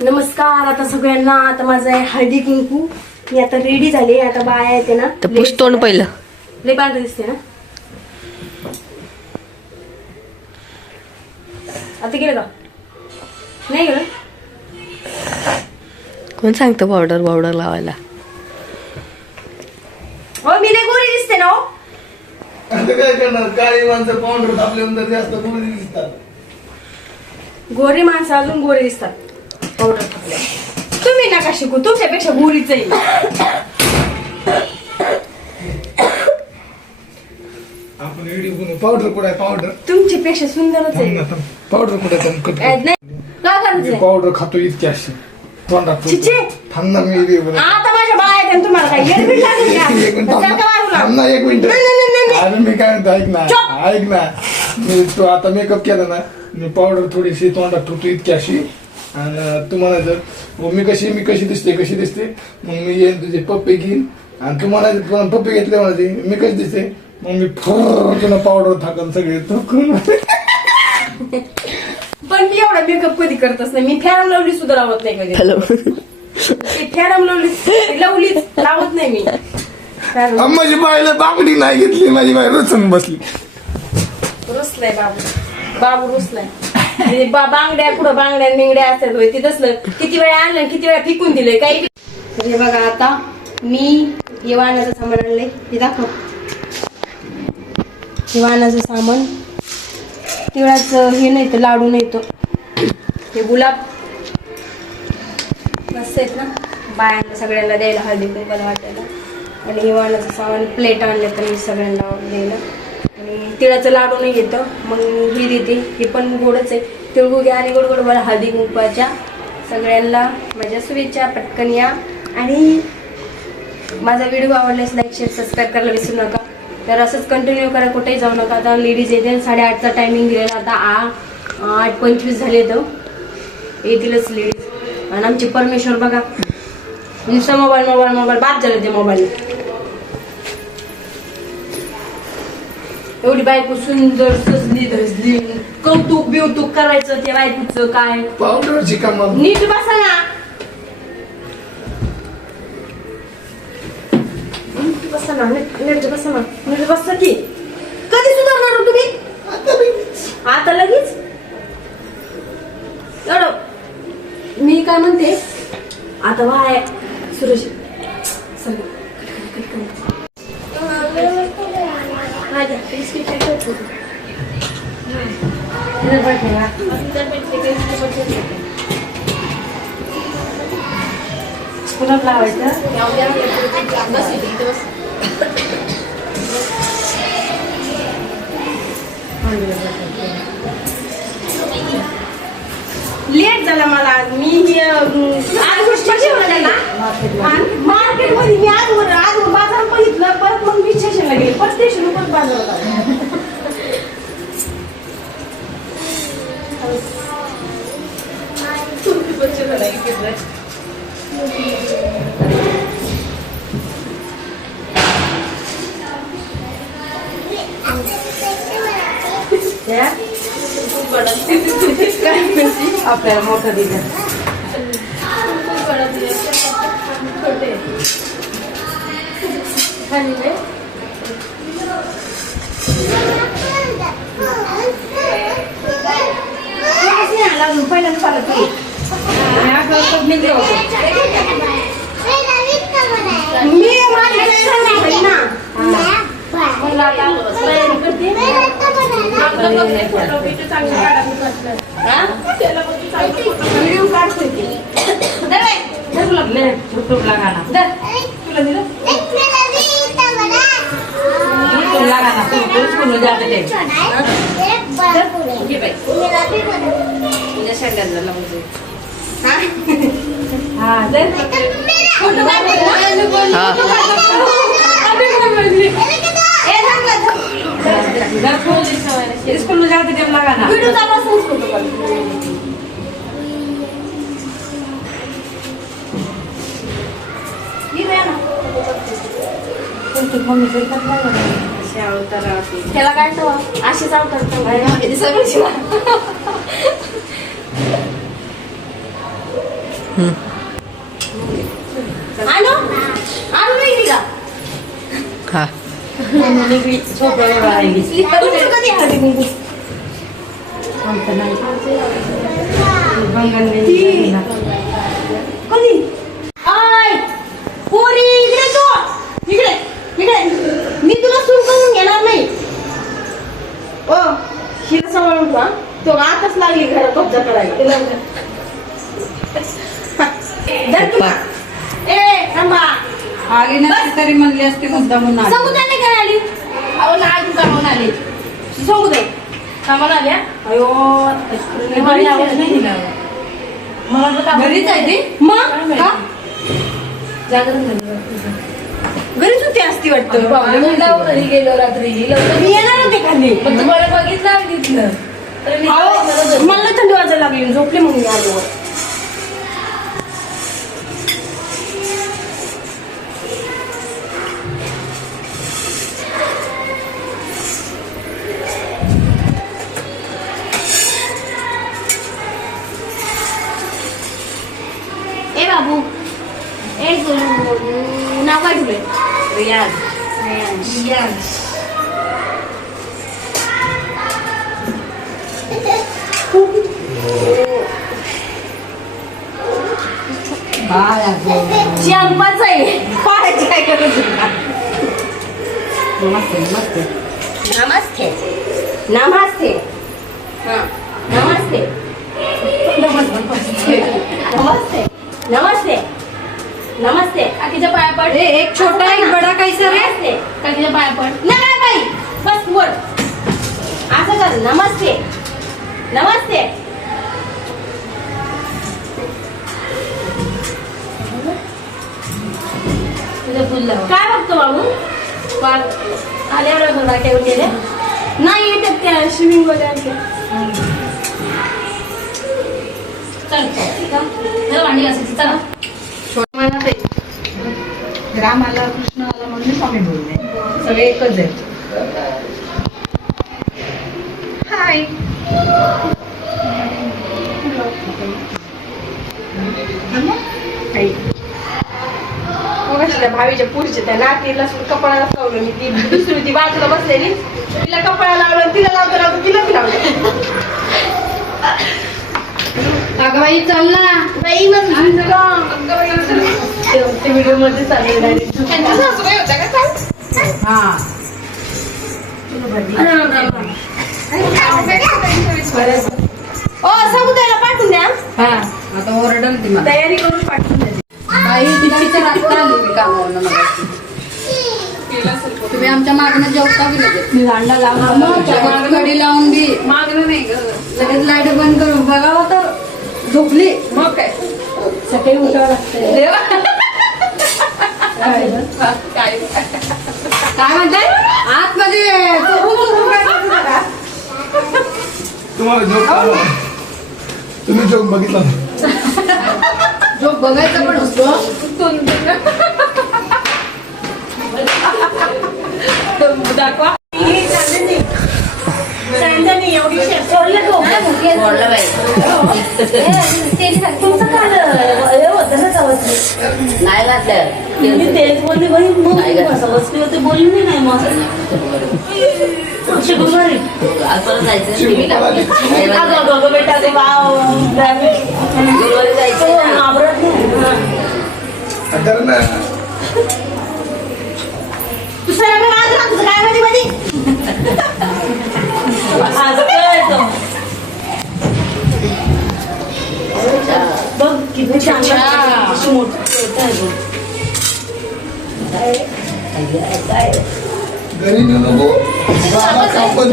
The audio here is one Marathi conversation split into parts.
नमस्कार आता सगळ्यांना. आता माझं आहे हळदी कुंकू. मी आता रेडी झाले. आता बाया येते ना. तर पुस तोंड पहिलं. लय पांढरं दिसते ना. आता गेलं का? नाही गेलं? कोण सांगतं पावडर पावडर लावायला? हो मी नाही गोरी दिसते ना हो. आता काय करणार? काळी माणसं पावडर आपल्यानंतर जास्त गोळी दिसतात. गोरी माणसं अजून गोरी दिसतात. पावडर टाकल्या. तुम्ही नका शिकू तुमच्यापेक्षा गोरीच आहे. आपण व्हिडिओ बनवू पावडर कुठे पावडर. तुमच्यापेक्षा सुंदरच आहे. पावडर कुठे आहे? कट अ, नाही काय करायचंय पावडर खातो इतकी अशी. तोंडात छिछे. थांब ना मी व्हिडिओ बनवतो. आता माझ्या बाया येते तुम्हाला काय येडबीड लागेल का? एक मिनिट थांब जा का ना. बाजूला? थांब ना एक मिनिट. नाही, नाही, नाही, नाही. अरे मी काय म्हणतो ऐक ना. चुप. ऐक ना. मी तू आता मेकअप केला ना मी पावडर थोडीशी तोंडात ठेवतो इतकी अशी आणि तू म्हणायचं "हो, मी कशी मी कशी दिसते कशी दिसते? मग मी येईन तुझे पप्पे घेईन. आणि तू म्हणायचं पप्पे घेतले म्हणायचे मी कशी दिसते? मग मी फुर तुला पावडर थाकन सगळे थुकून. पण मी एवढा मेकअप कधी करतच नाही. मी फॅरम लवली सुद्धा लावत नाही कधी. फॅरम लवली लवलीच लावत नाही मी. माझी बाईला बांगडी नाही घेतली माझी बाई रचून बसली. रुसलाय बाबू. बाबू रुसलाय. म्हणजे बांगड्या कुठं बांगड्या निंगड्या असतात होय ते किती वेळा आणलं किती वेळा फिकून दिलंय काही हे बघा आता मी हे वाहनाचं सामान आणलंय. हे दाखव. हे वाहनाचं सामान. तिळाच हे नाही तर लाडू नाही तो हे गुलाब. मस्त आहेत ना? बायांना सगळ्यांना द्यायला हळदी कुंकाला वाटायला. आणि हे वाहनाचं सामान प्लेट आणलं तर मी सगळ्यांना द्यायला आणि तिळाचं लाडू नाही येतं मग ही देते. हे पण गोडच आहे. तिळगुग्या आणि गोड हळदी कुंकवाच्या सगळ्यांना माझ्या शुभेच्छा. पटकन या. आणि माझा व्हिडिओ आवडल्यास लाईक शेअर सबस्क्राईब करायला विसरू नका. तर असंच कंटिन्यू करा. कुठेही जाऊ नका. आता लेडीज येते साडेआठचा टायमिंग दिलेला. आता आ आठ पंचवीस झाले तर येतीलच लेडीज आणि आमची परमेश्वर बघा. नुसता मोबाईल मोबाईल मोबाईल बाद झालं ते मोबाईल एवढी बायको सुंदर सजली धजली. कौतुक बिवतुक करायचं त्या बायकोचं काय? पावडरची कमाल नीट बसा ना. नीट बसा ना नीट नीट बसा ना. नीट बसा की. कधी सुधारणार हो तुम्ही? आता लगेच? एवढं. मी काय म्हणते? आता वाय सुरेश. सर लावायचं. लेट झाला मला आज. मी आज गोष्ट ना मार्केटमध्ये मी आज आज बाजार बघितलं परत मग मी स्टेशनला गेले. परत स्टेशन परत बाजारात? आपल्याला मोठं दिलं खाली नाही? काहीच नाही आला अजून, पहिल्यांदाच आला तू. आणि आता तो निघलो होतो. मी माझी तयारी झाली ना. म्हणलं आता तयारी करते. हा? व्हिडिओ काढतोय दे बाई, दे तुला. दे. तुला दिलं? घे बाई. तुझ्या शेंड्याला लावून. हा? हा. हा. स्कूल जाते लगा ना असे अवतार असते. त्याला काय तो असेच अवतार तो. हम्म. आणू आणू नाही का हा तुमचं कधी हळदी कुंकू कधी आय पोरी इकडे तो इकडे इकडे मी तुला सून करून घेणार नाही ओ हिला सांभाळून का तो आताच लागली घरात कब्जा करायला तिला धर तुला. ए थांबा आली नसती तरी म्हणली असती मुद्दा म्हणून आली. समुद्र नाही काय आली अहो नाही कामावून आली समुद्र कामाला आल्या अयो निवाडी आवाज नाही दिला घरीच आहे ती मग घरीच होती असती वाटतं घरी गेलो रात्री मी येणार होते खाली तुम्हाला बघितलं तिथलं मला थंडी वाजायला लागली. झोपली मग मी आलो. आहे. काय करत नमस्ते. नमस्ते. हां नमस्ते. नमस्ते. नमस्ते. नमस्ते. पाया पड. ए, एक छोटा एक बडा कैसा रे स्विमिंग वगैरे चल चल भांडी घासायची चला म्हणून स्वामी बोलले. सगळे एकच आहेत. हाय त्या भावीच्या पुढच्या त्या नातीला कपाळाला कपड्याला लावलं मी. ती दुसरी ती बाजूला बसलेली. तिला कपडा लावलं तिला लावतो लावतो तिला बी लावलं. अगं बाई चल ना. बाई मग ते व्हिडिओमध्ये चाललेलं हा. ओ समुद्राला पाठवून द्या. हा आता ओरडल ती मला. तयारी करून पाठवून द्या. बाई तिला विचार आता आली मी कामावरनं मगाशी. तुम्ही आमच्या मागणं जेवता बी लगेच? मी भांडा सगळं कडी लावून दे. मागणं नाही ग. लगेच लाइट बंद करून बघावं तर. झोपली. मग काय? सकाळी उठावं लागतं काय? म्हणताय? आतमध्ये. काय करते जरा? तुम्हाला जोक तुम्ही जोक बघितला. जो बघायचा पण असतो दाखवा चांदणी एवढी शेप सोडलं तो तुमचं काय हे होतं ना चवसली नाही घातलं मी तेच बोलली बाई मग नाही तू बोलली नाही मग अशी परत जायचं अगं बेटा ते वाव गुरुवारी जायचं नाही लागतं. किती मोठं कळतं आहे बघ. घरी नेऊ नको बाबा कापण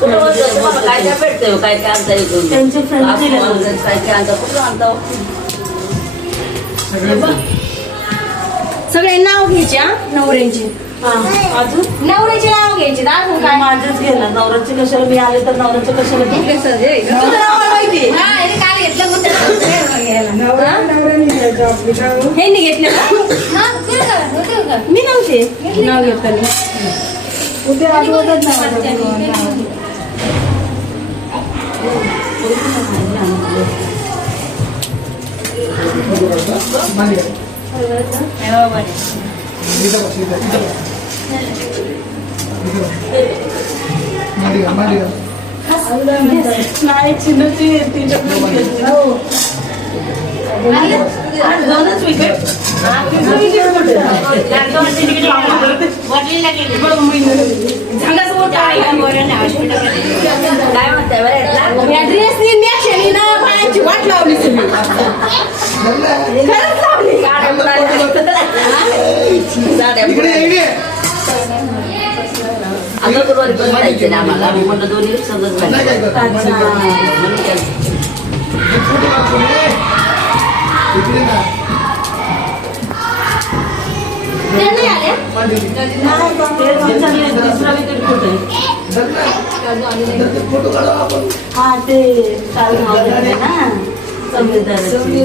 कुठं बसलं बाबा काय काय भेटतंय काय काय आणता इकडून त्यांचे friends दिले आपण मला. काय काय आणता कुठं आणता सगळे सगळे नाव घ्यायचे हा? नवऱ्यांची. अजून? नवऱ्याचे नाव घ्यायचे अजून काय? माझंच घेणार. नवऱ्याचे कशाला मी आले तर नवऱ्याचं कशाला तू कसं घेतलं मग त्याला. हे? नाही घेतले का? हा, फिरू मी नव्हते. नाव घेताना दोनच विकेट गेली काय म्हणताय बरं आहेत या ड्रेसनी नॅक्शनी ना पायाची वाट लावली तुम्ही अगं गुरुवारी पण जायचं ना आम्हाला. म्हणलं दोन्ही. म्हणून केलं. हे फोटो ते फोटो काढू आपण हा ते काल ना. संविधानाची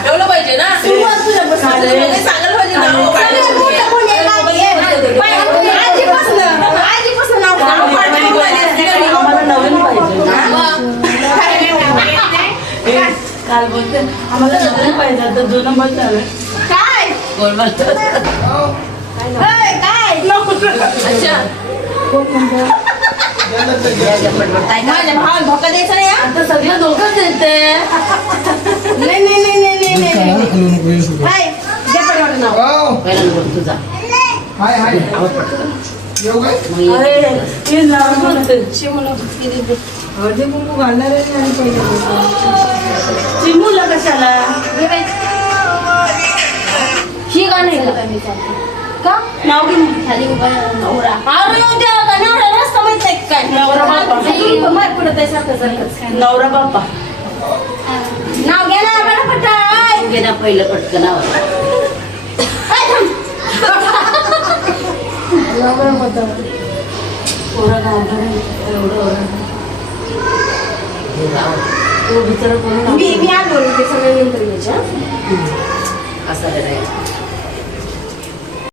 आठवलं पाहिजे ना सुरुवात तुझ्यापासून. म्हणजे सांगायला पाहिजे नाव काय सगळ्यात मोठं कोण आहे? नाव घे. पहिले आजीपासून, आजीपासून नाव घे. नाव पाठवून पाहिजे असते का नाही? आम्हाला नवीन पाहिजे काल बोलते आम्हाला नवीन पाहिजे आता जुनं पण चालेल काय कोण बोलतो होय, काय अच्छा माझ्या भावाला धोका द्यायचा नाही आता सगळं धोकाच येते नाही नाही नाही नाही नाही नाही नाही. हाय, नाव. पहिला बोल तुझा हाय हाय येऊ काय मग ये. चिमूला कशाला ही गाणं आहे का? का? नाव खाली उभा नवरा येऊ द्या का? नवरा नाही का काय? नवरा बापा. मार पडत आहे सारखं सारखंच. नवरा बाप्पा नाव घ्या ना पटापट. हाय. घे ना पहिलं पटकन थांब. पोरं घाबरून एवढं तो बिचारा कोण मी मी आलो ते सगळं नंतर घ्यायच्या असं करायचं